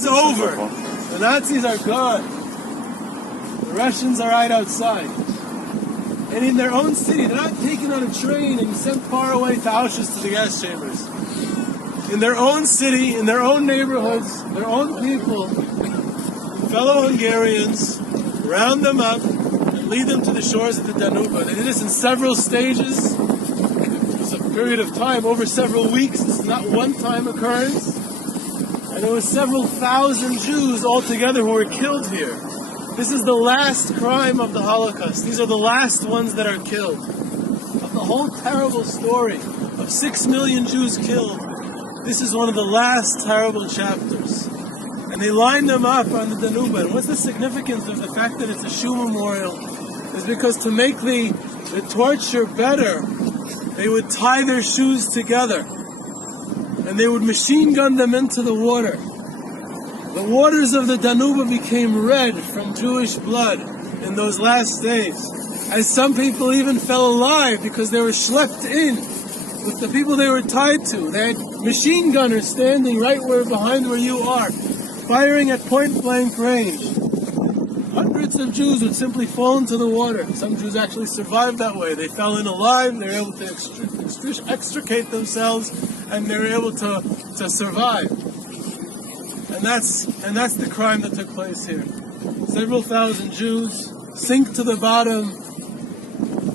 is over. The Nazis are gone. The Russians are right outside. And in their own city, they're not taken on a train and sent far away to Auschwitz to the gas chambers. In their own city, in their own neighborhoods, their own people, fellow Hungarians, round them up and lead them to the shores of the Danube. They did this in several stages. It was a period of time, over several weeks. This is not one-time occurrence. And there were several thousand Jews altogether who were killed here. This is the last crime of the Holocaust. These are the last ones that are killed. Of the whole terrible story of 6 million Jews killed, this is one of the last terrible chapters. And they lined them up on the Danube. And what's the significance of the fact that it's a Shoe Memorial? Is because to make the torture better, they would tie their shoes together. And they would machine gun them into the water. The waters of the Danube became red from Jewish blood in those last days. As some people even fell alive because they were schlepped in with the people they were tied to. They had machine gunners standing right behind where you are, firing at point blank range. Hundreds of Jews would simply fall into the water. Some Jews actually survived that way. They fell in alive, they were able to extricate themselves, and they were able to survive. And that's the crime that took place here. Several thousand Jews sink to the bottom.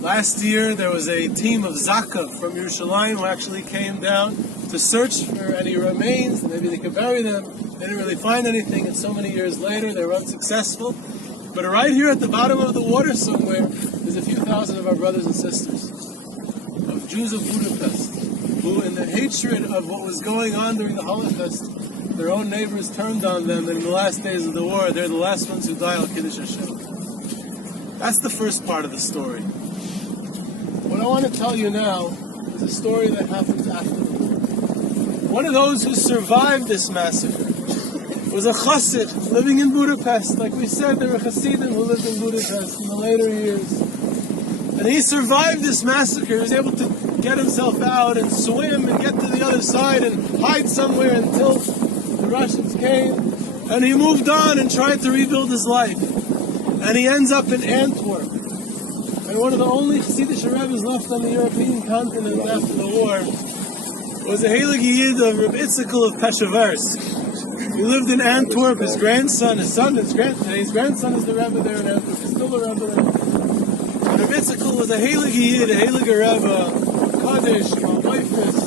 Last year there was a team of Zaka from Yerushalayim who actually came down to search for any remains. Maybe they could bury them. They didn't really find anything, and so many years later they were unsuccessful. But right here at the bottom of the water somewhere, there's a few thousand of our brothers and sisters, of Jews of Budapest, who in the hatred of what was going on during the Holocaust, their own neighbors turned on them, and in the last days of the war, they're the last ones who die al Kiddush Hashem. That's the first part of the story. What I want to tell you now is a story that happens afterwards. One of those who survived this massacre was a chassid living in Budapest. Like we said, there were chassidim who lived in Budapest in the later years. And he survived this massacre. He was able to get himself out and swim and get to the other side and hide somewhere until the Russians came. And he moved on and tried to rebuild his life. And he ends up in Antwerp. And one of the only Hasidic Rebbes left on the European continent after the war was a Heilige Yid of Reb Itzkel of Peshawars. He lived in Antwerp. His grandson is the Rebbe there in Antwerp. He's still a Rebbe there. And Reb Itzkel was a Heilige Yid, a Heilige Rebbe, Kaddish, Malvaifis,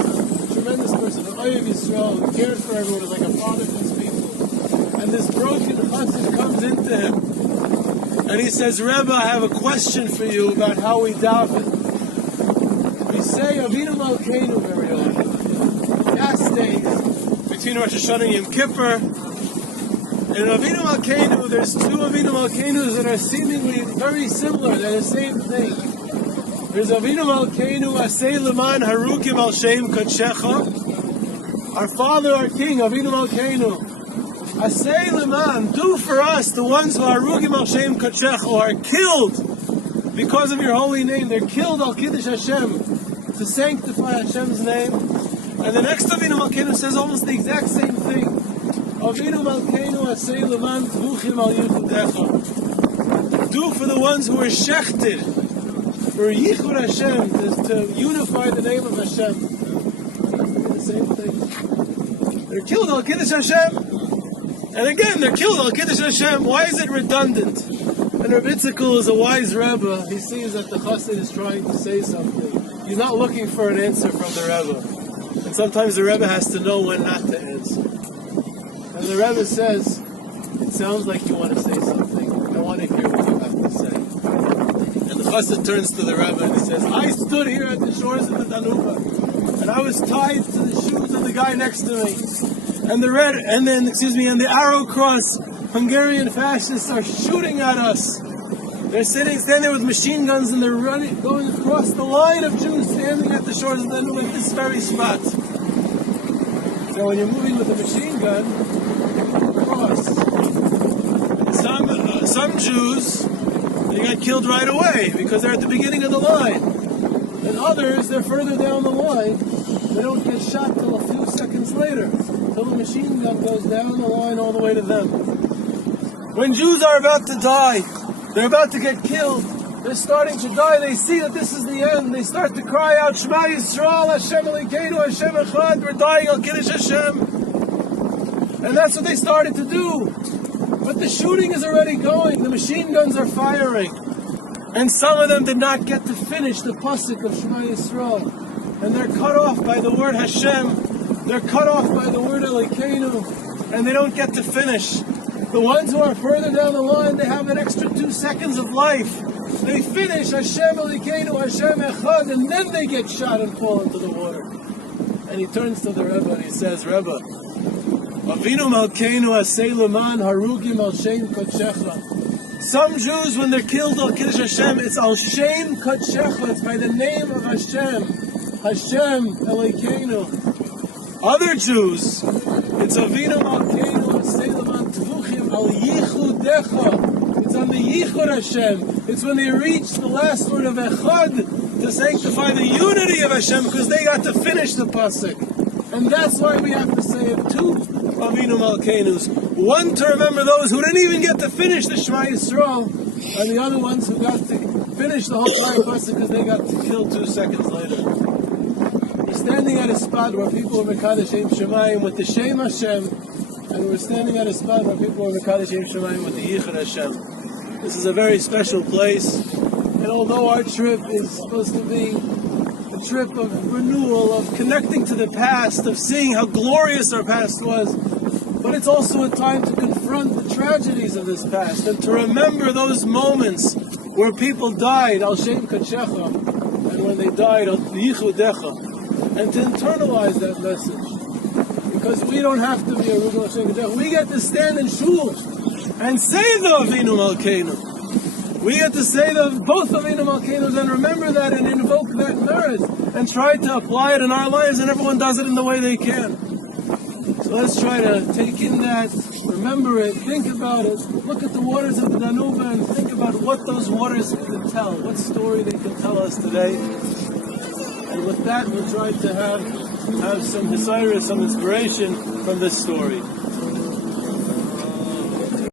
a tremendous person, an Oyev Yisrael, who cared for everyone, was like a father to his people. And this broken chassid comes into him, and he says, Rebbe, I have a question for you about how we daven. We say Avinu Malkeinu very often. Fast days between Rosh Hashanah and Yom Kippur. And in Avinu Malkeinu, there's two Avinu Malkeinus that are seemingly very similar. They're the same thing. There's Avinu Malkeinu Aseh Leman Harukim Al Shem Kodshecha. Our Father, our King, Avinu Malkeinu. Aseh Leman, do for us the ones who are Harukim Al Shem Kodshecha, who are killed because of your holy name. They're killed Al Kiddush Hashem, to sanctify Hashem's name. And the next Avinu Malkeinu says almost the exact same thing. Avinu Malkeinu Aseh Leman Tvuchim Al Yichudecha. Do for the ones who are shechted for Yichud Hashem, to unify the name of Hashem. The same thing. They're killed Al Kiddush Hashem. And again, they're killed Al Kiddush Hashem. Why is it redundant? And Reb Itzkel is a wise Rebbe. He sees that the chassid is trying to say something. He's not looking for an answer from the Rebbe. And sometimes the Rebbe has to know when not to answer. And the Rebbe says, it sounds like you want to say something. I want to hear what you have to say. And the chassid turns to the Rebbe and he says, I stood here at the shores of the Danube, and I was tied to the shoes of the guy next to me. And the the arrow cross Hungarian fascists are shooting at us. They're standing there with machine guns, and they're going across the line of Jews standing at the shores of the Danube at this very spot. So when you're moving with a machine gun, across. Some Jews, they got killed right away because they're at the beginning of the line. And others, they're further down the line. They don't get shot till a few seconds later. until the machine gun goes down the line all the way to them. When Jews are about to die, they're about to get killed, they're starting to die, they see that this is the end, they start to cry out, Shema Yisrael, Hashem Elokeinu, Hashem Echad, we're dying al Kiddush Hashem. And that's what they started to do. But the shooting is already going, the machine guns are firing. And some of them did not get to finish the pasuk of Shema Yisrael. And they're cut off by the word Hashem, they're cut off by the word Elokeinu, and they don't get to finish. The ones who are further down the line, they have an extra 2 seconds of life. They finish Hashem Elokeinu, Hashem Echad, and then they get shot and fall into the water. And he turns to the Rebbe and he says, Rebbe, Avinu Malkeinu Asei Leman Harugim Al Shem Kodshecha. Some Jews, when they're killed al Kiddush Hashem, it's Al Shem Kodshecha, it's by the name of Hashem, Hashem Elokeinu. Other Jews, it's Avinu Malkeinu Asei Leman Tvuchim Al Yichudecha. It's on the Yichud Hashem. It's when they reach the last word of Echad to sanctify the unity of Hashem, because they got to finish the pasuk. And that's why we have to say it two Avinu Malkeinus. One to remember those who didn't even get to finish the Shema Yisrael, and the other ones who got to finish the whole entire pasuk because they got killed 2 seconds later. We're standing at a spot where people were Mekadosh Shem Shemayim with the Shem Hashem, and we're standing at a spot where people were Mekadosh Shem Shemayim with the Yichud Hashem. This is a very special place, and although our trip is supposed to be a trip of renewal, of connecting to the past, of seeing how glorious our past was, but it's also a time to confront the tragedies of this past, and to remember those moments where people died, Al Shem Kodshecha, and when they died, Al Yichudecha, and to internalize that message. Because we don't have to be a Rugal Al Shem Kodshecha. We get to stand in shul and say the Avinu Malkeinu. We get to say both Avinu Malkeinus and remember that and invoke that merit and try to apply it in our lives, and everyone does it in the way they can. So let's try to take in that, remember it, think about it, look at the waters of the Danube and think about what those waters can tell, what story they can tell us today. And with that we'll try to have some desire, some inspiration from this story.